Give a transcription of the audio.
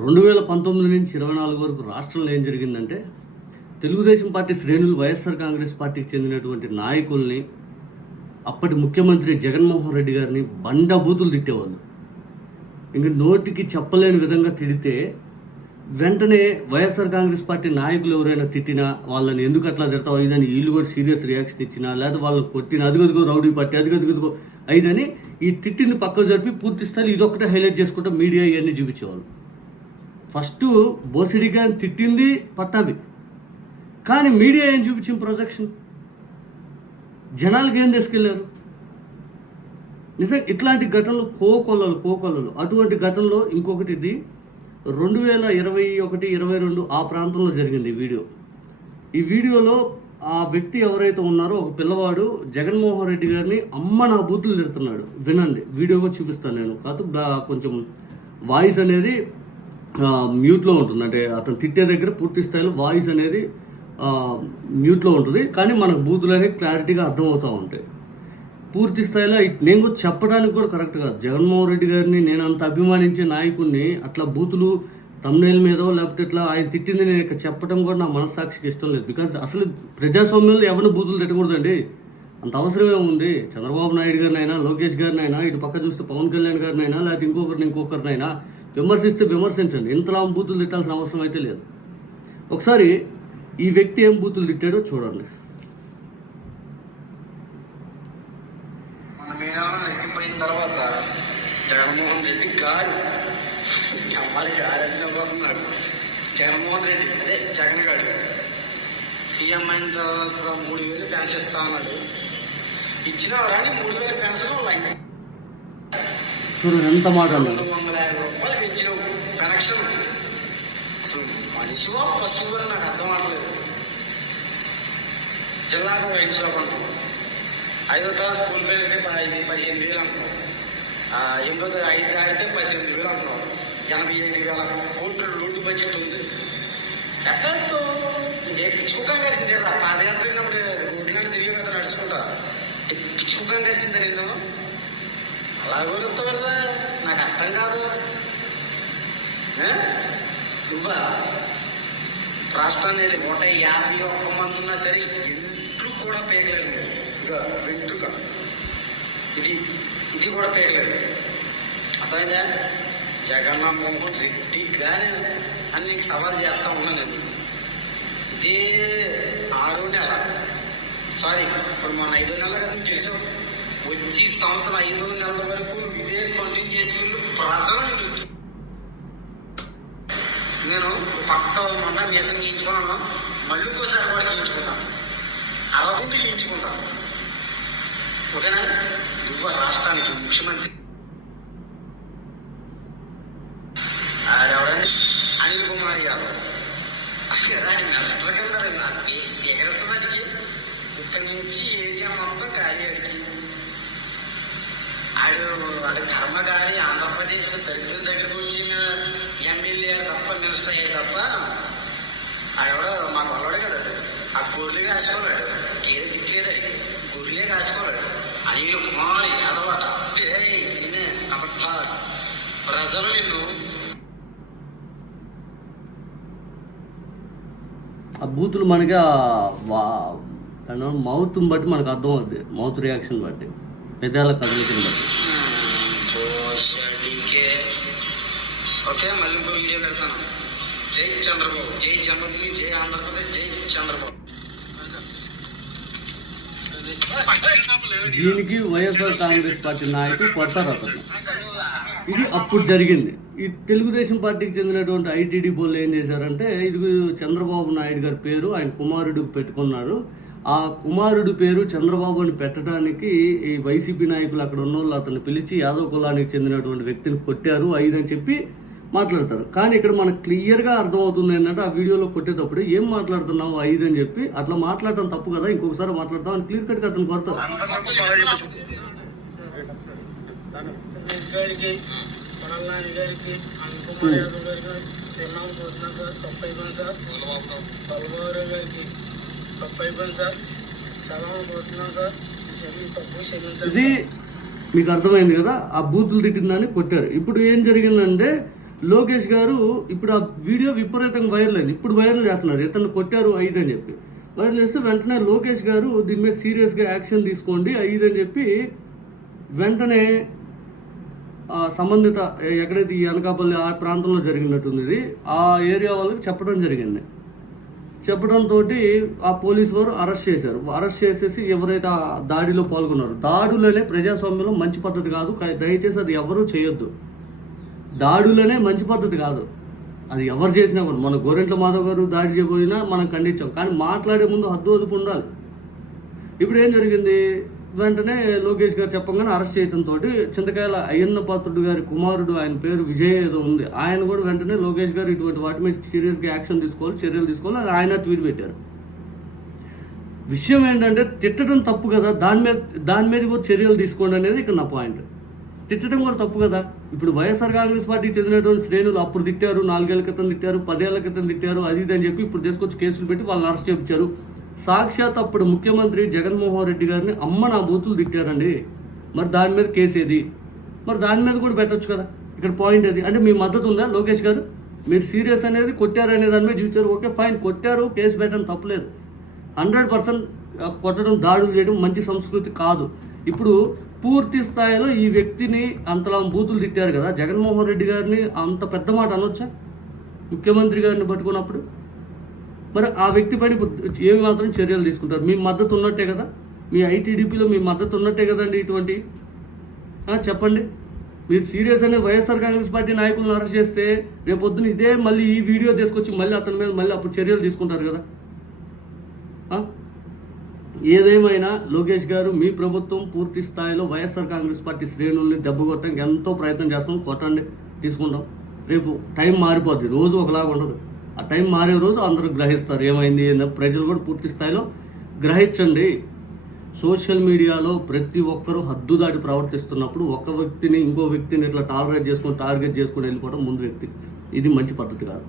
రెండు వేల పంతొమ్మిది నుంచి ఇరవై నాలుగు వరకు రాష్ట్రంలో ఏం జరిగిందంటే తెలుగుదేశం పార్టీ శ్రేణులు వైఎస్ఆర్ కాంగ్రెస్ పార్టీకి చెందినటువంటి నాయకుల్ని అప్పటి ముఖ్యమంత్రి జగన్మోహన్ రెడ్డి గారిని బండబూతులు తిట్టేవాళ్ళు. ఇంక నోటికి చెప్పలేని విధంగా తిడితే వెంటనే వైఎస్ఆర్ కాంగ్రెస్ పార్టీ నాయకులు ఎవరైనా తిట్టినా వాళ్ళని ఎందుకు అట్లా తిడతావు? ఇదని వీళ్ళు కూడా సీరియస్ రియాక్షన్ ఇచ్చినా లేదా వాళ్ళని కొట్టిన అదిగదిగో రౌడీ పార్టీ అదిగదిగో ఐదని ఈ తిట్టిని పక్కకు జరిపి పూర్తి స్థాయి ఇదొక్కటే హైలైట్ చేసుకుంటా మీడియా ఇవన్నీ చూపించేవాళ్ళు. ఫస్ట్ బోసిడిగా తిట్టింది పట్టాభి. కానీ మీడియా ఏం చూపించిన ప్రొజెక్షన్? జనాలకి ఏం తీసుకెళ్ళారు? నిజం ఇట్లాంటి ఘటనలు కోకొల్లలు కోకొల్లలు. అటువంటి ఘటనలో ఇంకొకటి ఇది. రెండు వేల ఇరవై ఒకటి ఇరవై రెండు ఆ ప్రాంతంలో జరిగింది ఈ వీడియో. ఈ వీడియోలో ఆ వ్యక్తి ఎవరైతే ఉన్నారో ఒక పిల్లవాడు జగన్మోహన్ రెడ్డి గారిని అమ్మ నా బూతులు తిడుతున్నాడు. వినండి వీడియోగా చూపిస్తాను నేను. కాదు కొంచెం వాయిస్ అనేది మ్యూట్లో ఉంటుంది. అంటే అతను తిట్టే దగ్గర పూర్తి స్థాయిలో వాయిస్ అనేది మ్యూట్లో ఉంటుంది. కానీ మనకు బూతులు అనేవి క్లారిటీగా అర్థమవుతూ ఉంటాయి పూర్తి స్థాయిలో నేను కూడా చెప్పడానికి కూడా కరెక్ట్ కాదు. జగన్మోహన్ రెడ్డి గారిని నేను అంత అభిమానించే నాయకుడిని అట్లా బూతులు తమ్నేల్ మీదో లేకపోతే ఇట్లా ఆయన తిట్టింది నేను ఇక్కడ చెప్పడం కూడా నా మనస్సాక్షికి ఇష్టం లేదు. బికాజ్ అసలు ప్రజాస్వామ్యంలో ఎవరిని బూతులు తిట్టకూడదండి? అంత అవసరమే ఉంది. చంద్రబాబు నాయుడు గారినైనా లోకేష్ గారినైనా ఇటు పక్క చూస్తే పవన్ కళ్యాణ్ గారినైనా లేకపోతే ఇంకొకరిని ఇంకొకరినైనా విమర్శిస్తే విమర్శించండి. ఇంతలా బూతులు తిట్టాల్సిన అవసరం అయితే లేదు. ఒకసారి ఈ వ్యక్తి ఏం బూతులు తిట్టాడో చూడండి. మన ఎక్కిపోయిన తర్వాత జగన్మోహన్ రెడ్డి గారు అమ్మాయి గారు జగన్మోహన్ రెడ్డి అదే జగన్ గారు. సీఎం అయిన తర్వాత మూడు వేలు పెన్షన్ ఇస్తా అన్నాడు. ఇచ్చిన రాని మూడు వేల పెన్షన్ ఉన్నాయి చూడండి ఎంత మాట అన్నాడు రెండు వందల యాభై రూపాయలు కనెక్షన్ అసలు మనిషివా పశువు అని నాకు అర్థం అవట్లేదు జిల్లాకు వైన్ షాప్ అంటాం ఐదో తారీఖు ఫోన్ పే అంటే పది పదిహేను వేలు అంటున్నాం ఎనిమిదో తారీఖు ఐదు తాగితే పద్దెనిమిది వేలు అంటున్నాం ఎనభై ఐదు వేల కోట్ల రోడ్డు బడ్జెట్ ఉంది ఎట్లా ఎక్కించుకుంటాం కలిసింది రా పాదయాత్ర తిరిగినప్పుడు రోడ్డు కంటే తిరిగి కదా నడుచుకుంటా ఎక్కించుకుంటాం కలిసిందే నేను అలా కుదురుతావరా నాకు అర్థం కాదు. ఏ? నువ్వా? రాష్ట్రాన్ని నూట యాభై ఒక్క మంది ఉన్నా సరే ఇంట్లో కూడా పేగలేదు మీరు ఇక వెంట్రుక. ఇది ఇది కూడా పేగలేదు. అర్థమైందా? జగన్మోహన్ రెడ్డి కానీ అని నీకు సవాల్ చేస్తా ఉన్నాను నేను. ఇదే ఆరో నెల సారీ ఇప్పుడు మన ఐదో నెల కదా నువ్వు చేసావు. వచ్చి సంవత్సరం ఐదు నెలల వరకు ఇదే కంటిన్యూ చేసుకుని ప్రజలను నేను పక్క మొన్న మీసం గీయించుకున్నాను. మళ్ళీ ఇంకోసారి కూడా గీయించుకుంటాను అరగుండి గీయించుకుంటాను ఓకేనా? ఇవ్వ రాష్ట్రానికి ముఖ్యమంత్రి ఆడెవడండి అనిల్ కుమార్ యాదవ్. అసలు ఎలాంటి నష్టం కింద నాకు వేసి సేకరించడానికి ఇక్కడి నుంచి ఏరియా మొత్తం ఖాళీ అడిగి ఆడు వాడి కర్మ కానీ ఆంధ్రప్రదేశ్ దళితుల దగ్గరికి మీద ఎమ్మెల్యే తప్ప మినిస్టర్ అయ్యాడు తప్ప ఆడెవడో మా కొల్లడు కదా ఆ గొర్రెలు కాసుకోలేడు ఏది తిట్లేదు అది. గొర్రెలే కాసుకోలేడు అనిల్ కుమార్ యాదవ్ నేనే ప్రజలు నిన్ను ఆ బూతులు మనకి ఆ మౌత్ బట్టి మనకు అర్థం అవుద్ది మౌత్ రియాక్షన్ బట్టి. పెదాల కదలికని బట్టి. ఓకే మళ్ళీ ఇంకో వీడియో పెడతాను. జై చంద్రబాబు. జై జన్మభూమి జై ఆంధ్రప్రదేశ్ జై చంద్రబాబు. దీనికి వైఎస్ఆర్ కాంగ్రెస్ పార్టీ నాయకులు కొడతారు అతను. ఇది అప్పుడు జరిగింది. ఈ తెలుగుదేశం పార్టీకి చెందినటువంటి ఐటీడీ బోళ్ళు ఏం చేశారంటే ఇది చంద్రబాబు నాయుడు గారి పేరు ఆయన కుమారుడు పెట్టుకున్నారు. ఆ కుమారుడు పేరు చంద్రబాబు అని పెట్టడానికి ఈ వైసీపీ నాయకులు అక్కడ ఉన్న వాళ్ళు అతన్ని పిలిచి యాదవ్ కులానికి చెందినటువంటి వ్యక్తిని కొట్టారు ఐదని చెప్పి మాట్లాడతారు. కానీ ఇక్కడ మనకు క్లియర్గా అర్థమవుతుంది ఏంటంటే ఆ వీడియోలో కొట్టేటప్పుడు ఏం మాట్లాడుతున్నావు ఐదు అని చెప్పి అట్లా మాట్లాడటం తప్పు కదా ఇంకొకసారి మాట్లాడతాం అని క్లియర్ కట్గా అతను కొరత గారికి గారికి సార్ తప్పు అయిపోయింది సార్ సార్ తప్పు క్షమించండి ఇది మీకు అర్థమైంది కదా? ఆ బూతులు తిట్టిందని కొట్టారు. ఇప్పుడు ఏం జరిగిందంటే లోకేష్ గారు ఇప్పుడు ఆ వీడియో విపరీతంగా వైరల్ అయింది. ఇప్పుడు వైరల్ చేస్తున్నారు. ఇతను కొట్టారు ఐదు అని చెప్పి. వైరల్ చేస్తే వెంటనే లోకేష్ గారు దీని మీద సీరియస్గా యాక్షన్ తీసుకోండి ఐదు అని చెప్పి వెంటనే సంబంధిత ఎక్కడైతే ఈ అనకాపల్లి ఆ ప్రాంతంలో జరిగినట్టుంది ఇది ఆ ఏరియా వాళ్ళకి చెప్పడం జరిగింది. చెప్పడంతో ఆ పోలీసు వారు అరెస్ట్ చేశారు. అరెస్ట్ చేసేసి ఎవరైతే ఆ దాడిలో పాల్గొన్నారో దాడులనే ప్రజాస్వామ్యంలో మంచి పద్ధతి కాదు. దయచేసి అది ఎవరూ చేయొద్దు. దాడులనే మంచి పద్ధతి కాదు. అది ఎవరు చేసినా కూడా మన గోరెంట్ల మాధవ్ గారు దాడి చేయబోయినా మనం ఖండించాం. కానీ మాట్లాడే ముందు హద్దు అదుపు ఉండాలి. ఇప్పుడు ఏం జరిగింది? వెంటనే లోకేష్ గారు చెప్పగానే అరెస్ట్ చేయడంతో చింతకాయల అయ్యన్న పాత్రుడు గారి కుమారుడు ఆయన పేరు విజయ్ ఏదో ఉంది. ఆయన కూడా వెంటనే లోకేష్ గారు ఇటువంటి వాటి మీద సీరియస్గా యాక్షన్ తీసుకోవాలి చర్యలు తీసుకోవాలి అని ఆయన ట్వీట్ పెట్టారు. విషయం ఏంటంటే తిట్టడం తప్పు కదా దాని మీద దాని మీద కూడా చర్యలు తీసుకోండి అనేది ఇక్కడ నా పాయింట్ తిట్టడం కూడా తప్పు కదా. ఇప్పుడు వైఎస్ఆర్ కాంగ్రెస్ పార్టీ చెందినటువంటి శ్రేణులు అప్పుడు తిట్టారు నాలుగేళ్ళ క్రితం తిట్టారు పదేళ్ళ క్రితం తిట్టారు అది ఇది అని చెప్పి ఇప్పుడు తీసుకొచ్చి కేసులు పెట్టి వాళ్ళని అరెస్ట్ చేయించారు. సాక్షాత్ అప్పుడు ముఖ్యమంత్రి జగన్మోహన్ రెడ్డి గారిని అమ్మ నా బూతులు తిట్టారండి. మరి దాని మీద కేసు ఏది? మరి దాని మీద కూడా పెట్టచ్చు కదా. ఇక్కడ పాయింట్ అది. అంటే మీ మద్దతు ఉందా లోకేష్ గారు? మీరు సీరియస్ అనేది కొట్టారు అనే దాని మీద చూచారు ఓకే ఫైన్. కొట్టారు కేసు పెట్టడం తప్పలేదు. హండ్రెడ్ పర్సెంట్ కొట్టడం దాడులు చేయడం మంచి సంస్కృతి కాదు. ఇప్పుడు పూర్తి స్థాయిలో ఈ వ్యక్తిని అంతలా బూతులు తిట్టారు కదా. జగన్మోహన్ రెడ్డి గారిని అంత పెద్ద మాట అనొచ్చా? ముఖ్యమంత్రి గారిని పట్టుకున్నప్పుడు? మరి ఆ వ్యక్తిపైన ఏమి మాత్రం చర్యలు తీసుకుంటారు? మీ మద్దతు ఉన్నట్టే కదా? మీ ఐటీడీపీలో మీ మద్దతు ఉన్నట్టే కదండి ఇటువంటి? చెప్పండి. మీరు సీరియస్ అనే వైఎస్ఆర్ కాంగ్రెస్ పార్టీ నాయకులను అరెస్ట్ చేస్తే రేపొద్దున ఇదే మళ్ళీ ఈ వీడియో తీసుకొచ్చి మళ్ళీ అతని మీద మళ్ళీ అప్పుడు చర్యలు తీసుకుంటారు కదా? ఏదేమైనా లోకేష్ గారు మీ ప్రభుత్వం పూర్తి స్థాయిలో వైఎస్ఆర్ కాంగ్రెస్ పార్టీ శ్రేణుల్ని దెబ్బకొట్టడానికి ఎంతో ప్రయత్నం చేస్తాం. కొట్టండి. తీసుకుంటాం. రేపు టైం మారిపోద్ది. రోజు ఒకలాగా ఉండదు. ఆ టైం మారే రోజు అందరూ గ్రహిస్తారు. ఏమైంది ఏందో ప్రజలు కూడా పూర్తి స్థాయిలో గ్రహించండి. సోషల్ మీడియాలో ప్రతి ఒక్కరూ హద్దు దాటి ప్రవర్తిస్తున్నప్పుడు ఒక వ్యక్తిని ఇంకో వ్యక్తిని ఇట్లా టార్గెట్ చేసుకొని టార్గెట్ చేసుకొని వెళ్ళిపోవడం ముందు వ్యక్తి. ఇది మంచి పద్ధతి కాదు.